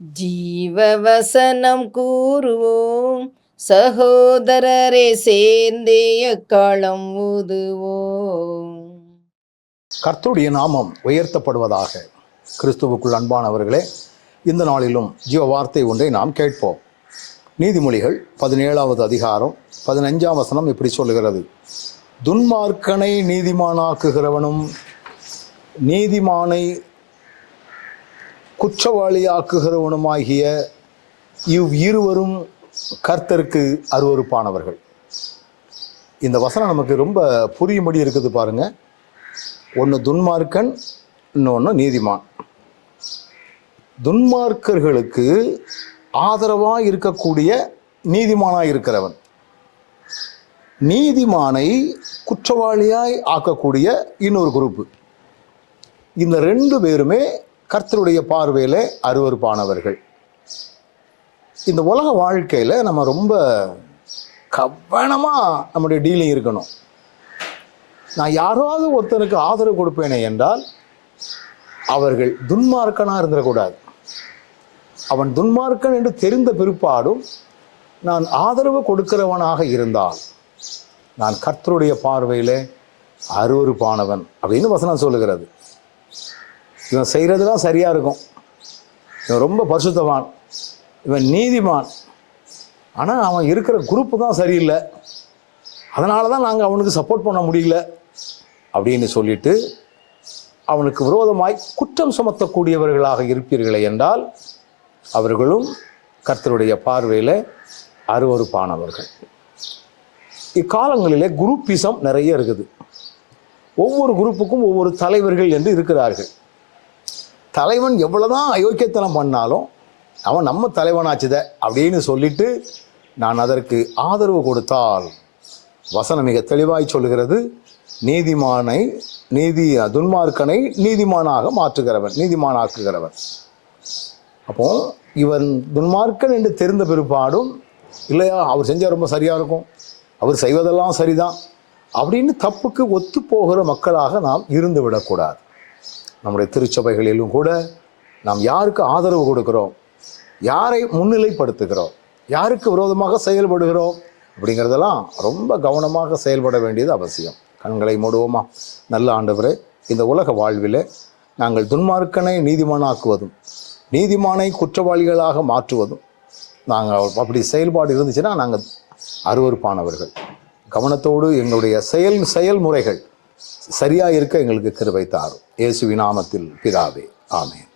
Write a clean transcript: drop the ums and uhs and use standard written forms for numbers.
ஜீவவசனம் கூறுவோம், சகோதரரே சேர்ந்தே எக்காலம் ஊதுவோம். கர்த்தருடைய நாமம் உயர்த்தப்படுவதாக. கிறிஸ்துவுக்குள் அன்பானவர்களே, இந்த நாளிலும் ஜீவ வார்த்தை ஒன்றை நாம் கேட்போம். நீதிமொழிகள் 17வது அதிகாரம் 15ஆம் வசனம் இப்படி சொல்லுகிறது: துன்மார்க்கனை நீதிமானாக்குகிறவனும் நீதிமானை குற்றவாளியாக்குகிறவனுமாகிய இருவரும் கர்த்தருக்கு அருவருப்பானவர்கள். இந்த வசனம் நமக்கு ரொம்ப புரியும்படி இருக்குது பாருங்க. ஒன்று துன்மார்க்கன், இன்னொன்று நீதிமான். துன்மார்க்கர்களுக்கு ஆதரவாக இருக்கக்கூடிய நீதிமானாய் இருக்கிறவன், நீதிமானை குற்றவாளியாய் ஆக்கக்கூடிய இன்னொரு குரூப்பு. இந்த ரெண்டு பேருமே கர்த்தருடைய பார்வையில் அருவருப்பானவர்கள். இந்த உலக வாழ்க்கையில் நம்ம ரொம்ப கவனமாக நம்முடைய டீலிங் இருக்கணும். நான் யாராவது ஒருத்தனுக்கு ஆதரவு கொடுப்பேனே என்றால் அவர்கள் துன்மார்க்கனாக இருந்துடக்கூடாது. அவன் துன்மார்க்கன் என்று தெரிந்த பிற்பாடும் நான் ஆதரவு கொடுக்கிறவனாக இருந்தால் நான் கர்த்தருடைய பார்வையில் அருவருப்பானவன் அப்படின்னு வசனம் சொல்லுகிறது. இவன் செய்கிறதுலாம் சரியாக இருக்கும், இவன் ரொம்ப பரிசுத்தவான், இவன் நீதிமான், ஆனால் அவன் இருக்கிற குரூப்பு தான் சரியில்லை, அதனால தான் நாங்கள் அவனுக்கு சப்போர்ட் பண்ண முடியல அப்படின்னு சொல்லிட்டு அவனுக்கு விரோதமாய் குற்றம் சுமத்தக்கூடியவர்களாக இருப்பீர்களே என்றால் அவர்களும் கர்த்தருடைய பார்வையில் அருவருப்பானவர்கள். இக்காலங்களிலே குரூப்பிசம் நிறைய இருக்குது. ஒவ்வொரு குரூப்புக்கும் ஒவ்வொரு தலைவர்கள் என்று இருக்கிறார்கள். தலைவன் எவ்வளோதான் அயோக்கியத்தனம் பண்ணாலும் அவன் நம்ம தலைவனாச்சுத அப்படின்னு சொல்லிட்டு நான் அதற்கு ஆதரவு கொடுத்தால் வசனம் மிக தெளிவாய் சொல்லுகிறது, துன்மார்க்கனை நீதிமானாக மாற்றுகிறவன், நீதிமானாக்குகிறவன். அப்போ இவன் துன்மார்க்கன் என்று தெரிந்த பிற்பாடும் இல்லையா, அவர் செஞ்சால் ரொம்ப சரியாக இருக்கும், அவர் செய்வதெல்லாம் சரிதான் அப்படின்னு தப்புக்கு ஒத்து போகிற மக்களாக நாம் இருந்து விடக்கூடாது. நம்முடைய திருச்சபைகளிலும் கூட நாம் யாருக்கு ஆதரவு கொடுக்கிறோம், யாரை முன்னிலைப்படுத்துகிறோம், யாருக்கு விரோதமாக செயல்படுகிறோம் அப்படிங்கிறதெல்லாம் ரொம்ப கவனமாக செயல்பட வேண்டியது அவசியம். கண்களை மூடுவோமா? நல்ல ஆண்டவரே, இந்த உலக வாழ்வில் நாங்கள் துன்மார்க்கனை நீதிமானாக்குவதும் நீதிமானை குற்றவாளிகளாக மாற்றுவதும் நாங்கள் அப்படி செயல்பாடு இருந்துச்சுன்னா நாங்கள் அருவருப்பானவர்கள். கவனத்தோடு எங்களுடைய செயல்முறைகள் சரியாக இருக்க எங்களுக்கு கிருபை தாரும். இயேசுவின் நாமத்தில் பிதாவே, ஆமென்.